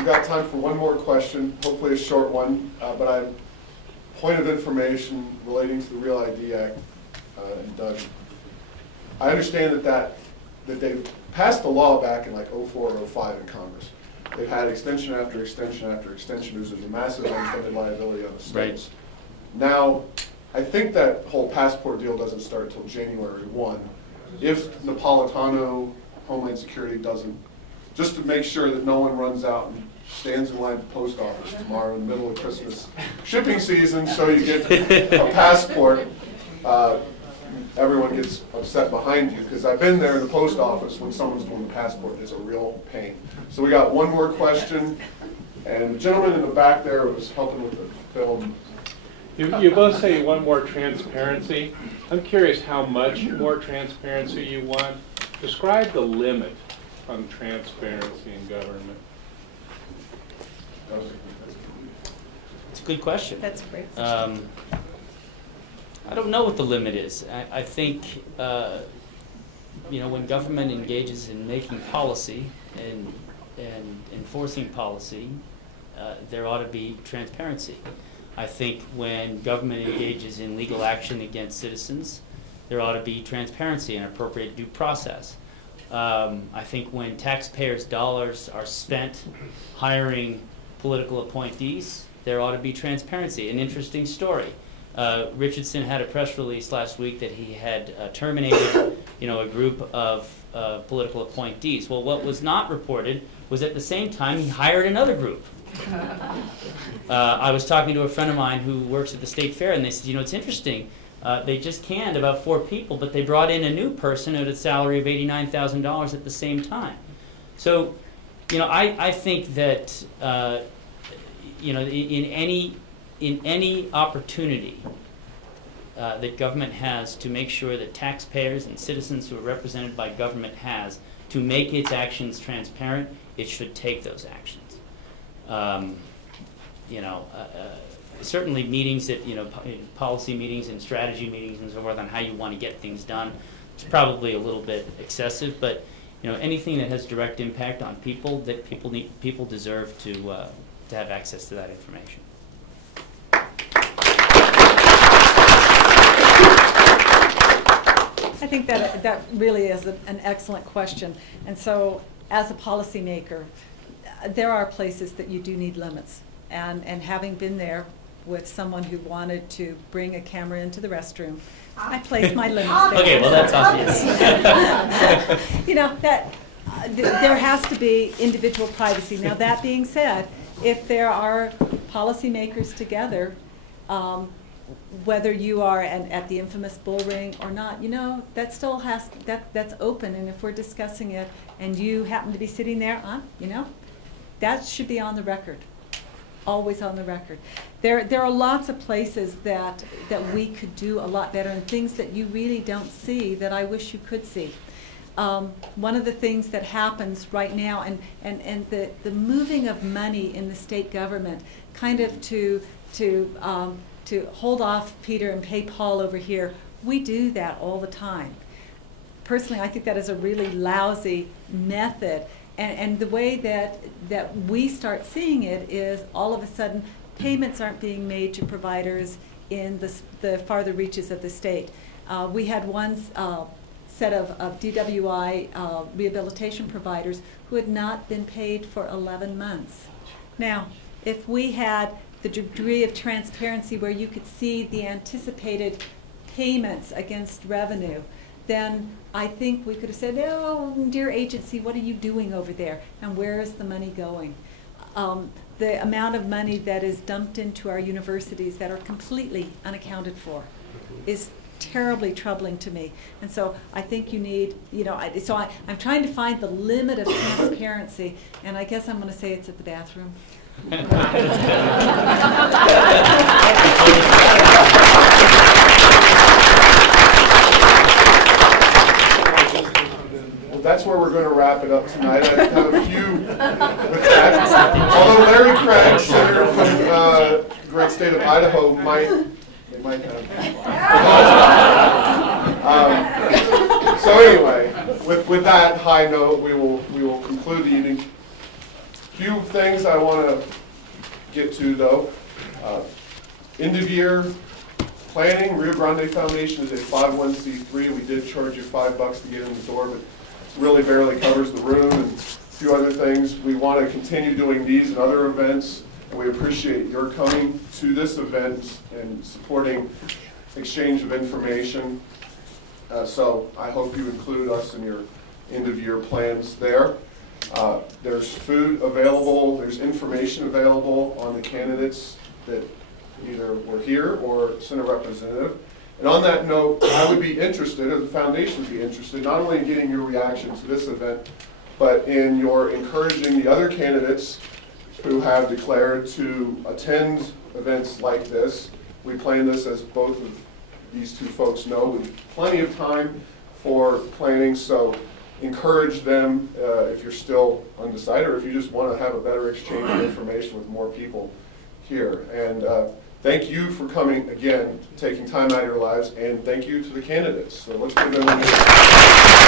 we've got time for one more question, hopefully a short one, but I'm point of information relating to the Real ID Act and Doug. I understand that they passed the law back in like 04 or 05 in Congress. They've had extension after extension after extension because there's a massive unfunded liability on the states. Right. Now, I think that whole passport deal doesn't start until January 1. If Napolitano, Homeland Security doesn't, just to make sure that no one runs out and stands in line at the post office tomorrow in the middle of Christmas shipping season so you get a passport, everyone gets upset behind you, because I've been there in the post office when someone's doing the passport. It's a real pain. So we got one more question, and the gentleman in the back there was helping with the film. You both say you want more transparency. I'm curious how much more transparency you want. Describe the limit on transparency in government. It's a good question. That's a great question. I don't know what the limit is. I think, you know, when government engages in making policy and enforcing policy, there ought to be transparency. I think when government engages in legal action against citizens, there ought to be transparency and appropriate due process. I think when taxpayers' dollars are spent hiring political appointees, there ought to be transparency. An interesting story. Richardson had a press release last week that he had terminated, you know, a group of political appointees. Well, what was not reported was at the same time he hired another group. I was talking to a friend of mine who works at the state fair, and they said, you know, it's interesting. They just canned about 4 people, but they brought in a new person at a salary of $89,000 at the same time. So, you know, I think that, you know, in any opportunity that government has to make sure that taxpayers and citizens who are represented by government has to make its actions transparent, it should take those actions. You know, certainly meetings that, you know, policy meetings and strategy meetings and so forth on how you want to get things done, it's probably a little bit excessive, but, you know, anything that has direct impact on people, that people deserve to have access to that information. I think that really is an excellent question. And so, as a policymaker, there are places that you do need limits. And having been there with someone who wanted to bring a camera into the restroom, I placed my limits there. Okay, well, that's obvious. You know, that there has to be individual privacy. Now, that being said, if there are policymakers together, whether you are at the infamous bull ring or not, you know, that still has, that's open. And if we're discussing it and you happen to be sitting there, you know, that should be on the record, always on the record. There are lots of places that we could do a lot better, and things that you really don't see that I wish you could see. One of the things that happens right now, and the moving of money in the state government, kind of to hold off Peter and pay Paul over here, we do that all the time. Personally, I think that is a really lousy method. And the way that we start seeing it is all of a sudden payments aren't being made to providers in the farther reaches of the state. We had one set of DWI rehabilitation providers who had not been paid for 11 months. Now, if we had the degree of transparency where you could see the anticipated payments against revenue, then I think we could have said, oh, dear agency, what are you doing over there? And where is the money going? The amount of money that is dumped into our universities that are completely unaccounted for is terribly troubling to me. And so I think you need, you know, I'm trying to find the limit of transparency, and I guess I'm going to say it's at the bathroom. That's where we're going to wrap it up tonight. I have a few with that. Although Larry Craig, senator from the great state of Idaho, might have. So anyway, with that high note, we will conclude the evening. Few things I want to get to, though. End of year planning. Rio Grande Foundation is a 501c3. We did charge you $5 to get in the door, but really barely covers the room and a few other things. We want to continue doing these and other events, and we appreciate your coming to this event and supporting exchange of information. So I hope you include us in your end of year plans there. There's food available, there's information available on the candidates that either were here or sent a representative. And on that note, I would be interested, or the foundation would be interested, not only in getting your reaction to this event, but in your encouraging the other candidates who have declared to attend events like this. We plan this, as both of these two folks know, with plenty of time for planning, so encourage them if you're still undecided, or if you just want to have a better exchange of information with more people here. And thank you for coming again, taking time out of your lives, and thank you to the candidates. So let's give them a